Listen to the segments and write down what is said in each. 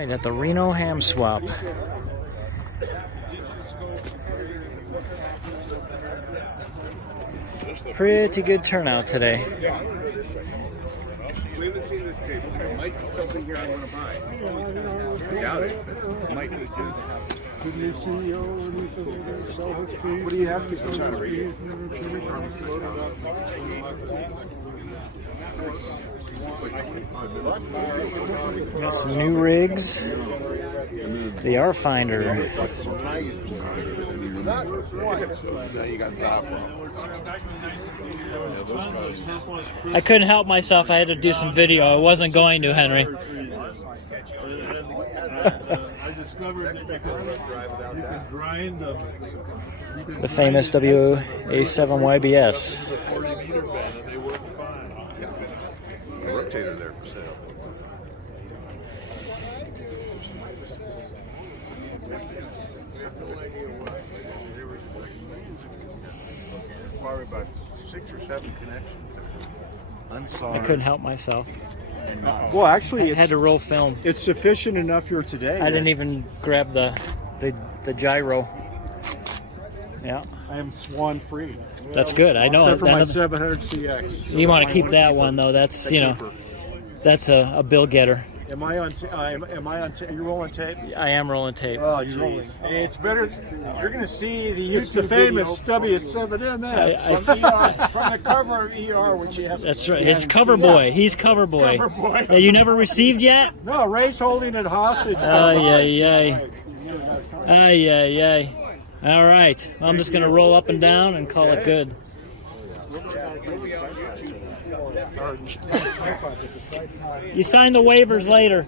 right, at the Reno Ham Swap. Pretty good turnout today. We haven't seen this table. There might be something here I want to buy. I doubt it, but it might be too. What do you have to try to read it? Got some new rigs. The R Finder. I couldn't help myself. I had to do some video. I wasn't going to, Henry. I discovered that you can grind The famous WA7YBS. the 40-meter bed and they work fine. A rotator there for sale. Probably about 6 or 7 connections. I'm sorry. I couldn't help myself. Well, actually, I had to roll film. it's sufficient enough here today. I didn't even grab the gyro. Yeah, I am swan free. that's good. I know. Except for my That- 700 CX. you want to keep that one though. That's that's a bill getter. Am I on? Am I on? You're rolling tape. I am rolling tape. Oh, you're rolling. It's better. You're going to see the It's the YouTube famous video W7MS. from the cover of ER, which he has. That's right. His cover boy. He's cover boy. Cover boy. That you never received yet? No, Ray's holding it hostage. Ay, ay, ay. Ay, ay, ay. All right. I'm just going to roll up and down and call it good. You sign the waivers later.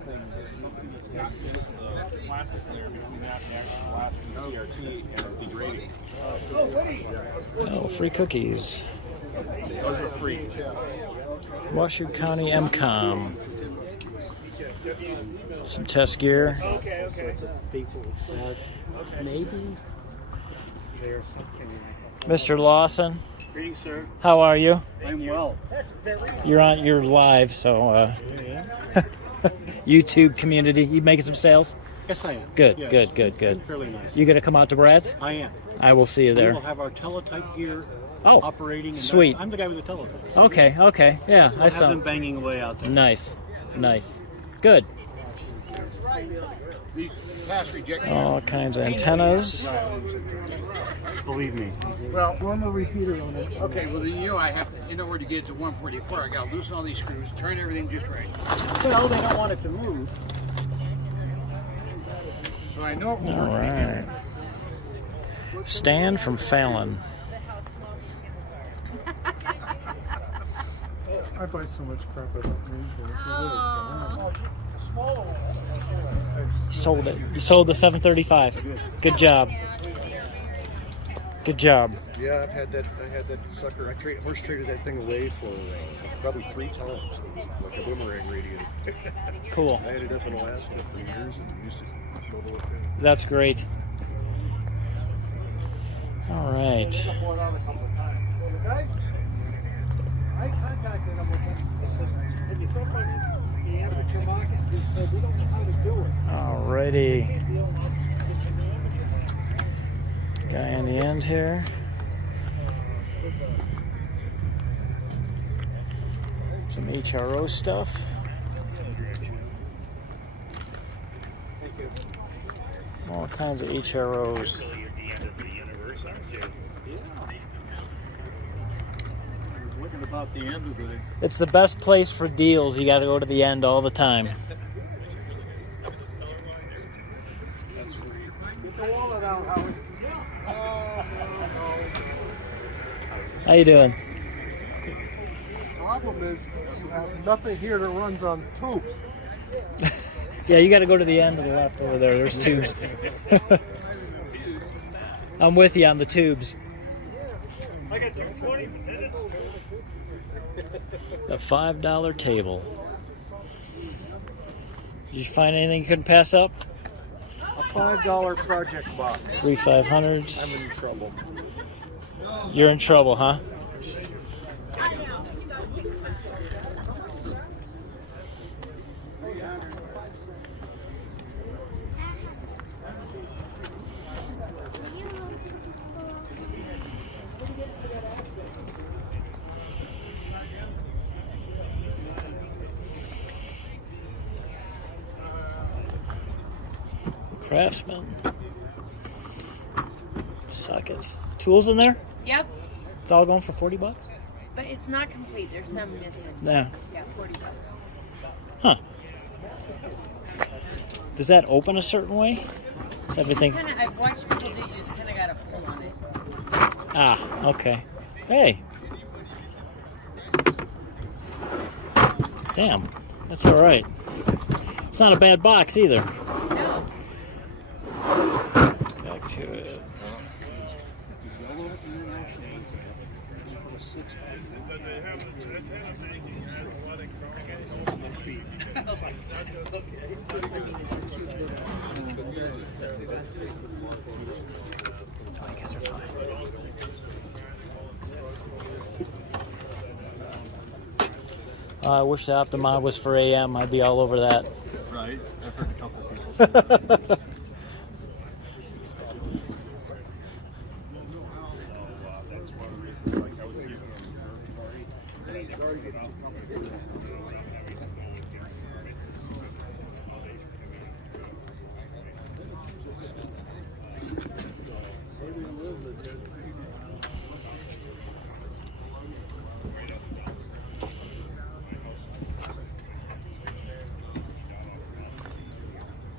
Oh, free cookies. Those are free. Washoe County MCOM. Some test gear. Maybe. Mr. Lawson, Greetings, sir. how are you? I'm well. You're live, so YouTube community. You making some sales? Yes, I am. Good, Yes. good, good, Been good. fairly nice. You gonna come out to Brad's? I am. I will see you We there. will have our teletype gear Oh, operating. And sweet. I'm the guy with the teletype. Okay, okay, yeah, So I we'll have saw. them banging away out there. Nice, nice, good. All kinds of antennas. Believe me. Well, Form a repeater on it. okay, well, you know, I have to, in order to get it to 144, I got to loosen all these screws, turn everything just right. Well, they don't want it to move. So I know it will All work. right. Stan from Fallon. I buy so much crap I don't need. You sold it. You sold the 735. Good job. Good job. Yeah, I had that sucker. I horse traded that thing away for probably 3 times. It was like a boomerang radiator. Cool. I ended up in Alaska for years and used to mobile it there. That's great. All right. I contacted them with them. I said, "Can you throw the amateur market?" He said, "We don't know how to do it." Alrighty. Guy on the end here. Some HRO stuff. All kinds of HROs. Looking about the end of the. It's the best place for deals. You got to go to the end all the time. How you doing? The problem is you have nothing here that runs on tubes. Yeah, you got to go to the end to the left over there. There's tubes. I'm with you on the tubes. I got 20 minutes. The $5 table. Did you find anything you couldn't pass up? A $5 project box. 3 500s. I'm in trouble. You're in trouble, huh? Craftsman. Sockets. Tools in there? Yep, It's all going for 40 bucks? but it's not complete. There's some missing. Yeah. Yeah, 40 bucks. Huh. Does that open a certain way? Is everything... I've watched people do it. You just kind of got to pull on it. Ah, okay. Hey. Damn. That's all right. It's not a bad box either. No. Back to it. You guys are fine. I wish the Optimod was for AM. I'd be all over that. Right. I've heard a couple people.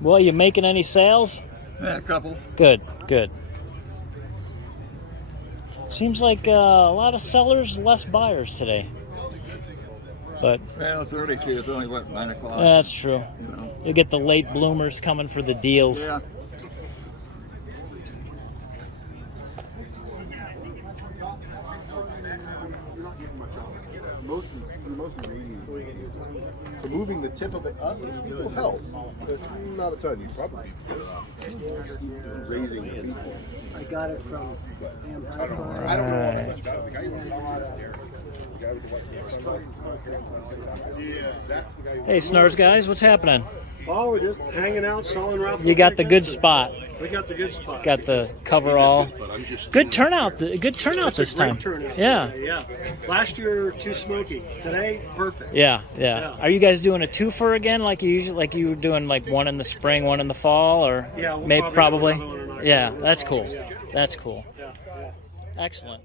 Well, you making any sales? Yeah, a couple. Good, good. Seems like a lot of sellers, less buyers today. But Well, it's early too. It's only what, 9 o'clock. that's true. You know. You get the late bloomers coming for the deals. Yeah. Mostly reading. So moving the tip of it up will help. But not a ton. You probably raising the feet. I got it from I don't know all that much about it. The guy who was there. The guy with the white sunglasses. Yeah, that's the guy who Hey, Snars guys, what's happening? Oh, we're just hanging out, selling raffle You got the good tickets. spot. We got the good spot. Got the coverall. Good turnout. Good turnout It's this a great time. turnout. Yeah. Yeah. Last year, too smoky. Today, perfect. Yeah, yeah. Yeah. Are you guys doing a twofer again, like you usually, like you were doing, like one in the spring, one in the fall, or Yeah, we'll maybe probably probably? have another one in October. Yeah, that's cool. Yeah. That's cool. Yeah. Excellent.